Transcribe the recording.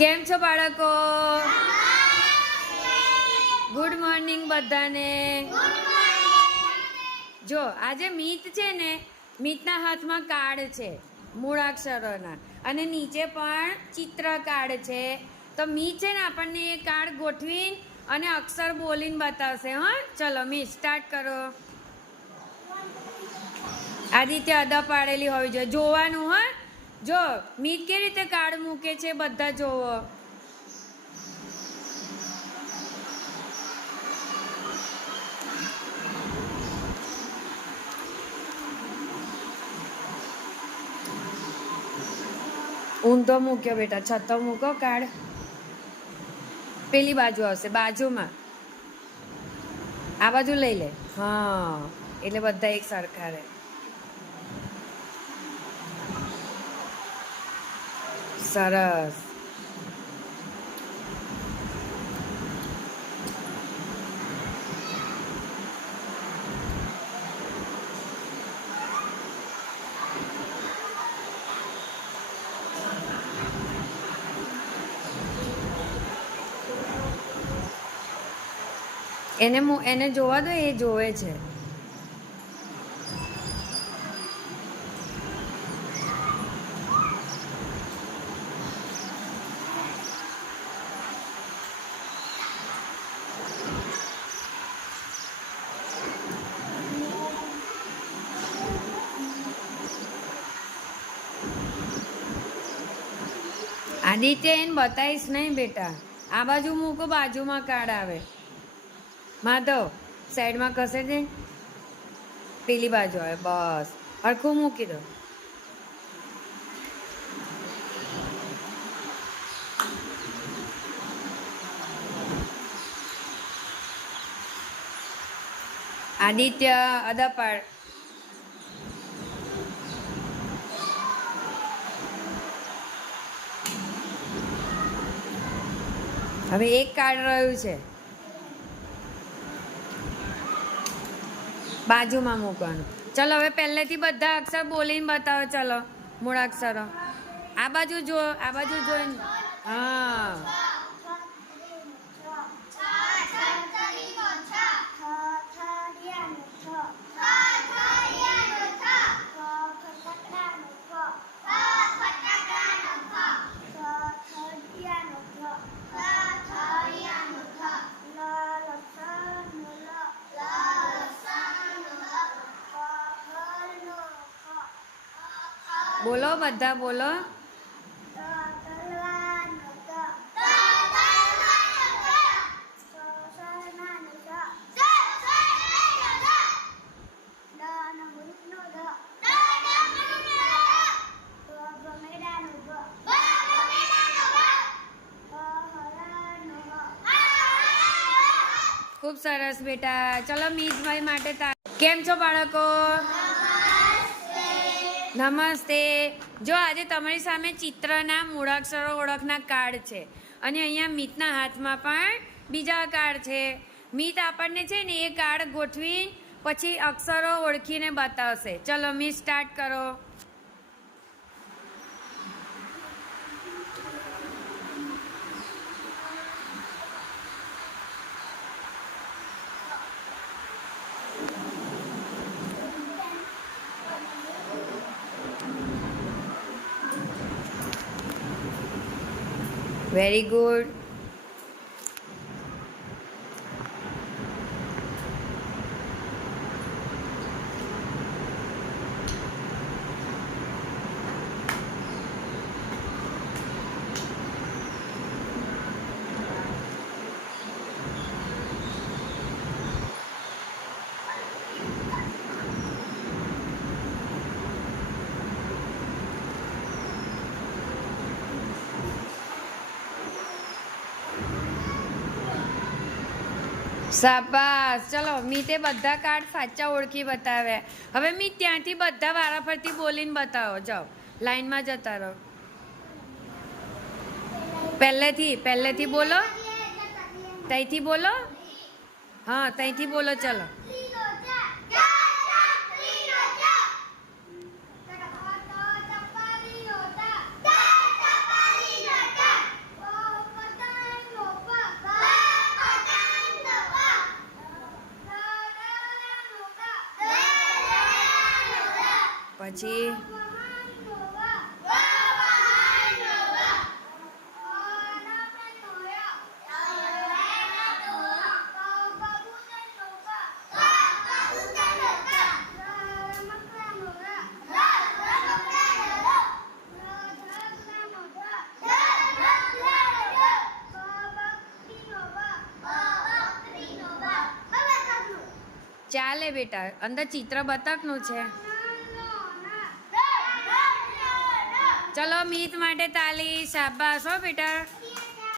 કેમ છો બાળકો? ગુડ મોર્નિંગ બધાને. જો આજે મીત છે ને, મીતના હાથમાં કાર્ડ છે મૂળાક્ષરોના, અને નીચે પણ ચિત્ર કાર્ડ છે. તો મીત છે ને આપણને એ કાર્ડ ગોઠવી અને અક્ષર બોલીને બતાવશે. હા, ચલો મીત સ્ટાર્ટ કરો. આદિત્ય અદા પાડેલી હોવી જોઈએ, જોવાનું. હા, જો મીત કેવી રીતે કાર્ડ મૂકે છે બધા જોવો. ઊંધો મૂક્યો બેટા, છતો મૂકો કાર્ડ. પેલી બાજુ આવશે, બાજુમાં આ બાજુ લઈ લે. હા, એટલે બધા એક સરખા રહે. સરસ. એને જોવા દો, એ જોવે છે. આદિત્ય એને બતાવીશ નહીં બેટા, આ બાજુ મૂકો, બાજુમાં કાર્ડ આવે. માધવ સાઈડમાં ખસે દે, પેલી બાજુ આવે. બસ, હરખું મૂકી દો. આદિત્ય અદા પાડ. હવે એક કાર્ડ રહ્યું છે, બાજુમાં મૂકવાનું. ચલો હવે પહેલેથી બધા અક્ષર બોલીને બતાવો. ચલો મૂળાક્ષરો આ બાજુ જો, આ બાજુ જોઈને. હા, બોલો બધા બોલો. ખૂબ સરસ બેટા. ચલો મીતભાઈ માટે કેમ છો બાળકો? નમસ્તે. જો આજે તમારી સામે ચિત્રના મૂળાક્ષરો ઓળખના કાર્ડ છે, અને અહીંયા મીતના હાથમાં પણ બીજા કાર્ડ છે. મીત આપણને છે ને એ કાર્ડ ગોઠવી પછી અક્ષરો ઓળખીને બતાવશે. ચલો મીત સ્ટાર્ટ કરો. Very good. શાબાશ. ચલો મીતે બધા કાર્ડ સાચા ઓળખી બતાવ્યા. હવે મીત ત્યાંથી બધા વારાફરતી બોલીને બતાવો. જાઓ, લાઈનમાં જતા રહો. પહેલેથી બોલો, ત્યાંથી બોલો. હા, ત્યાંથી બોલો. ચલો પછી ચાલે બેટા, અંદર ચિત્ર બતકનું છે. ચલો મિત માટે તાલી, શાબાશ હો બેટા.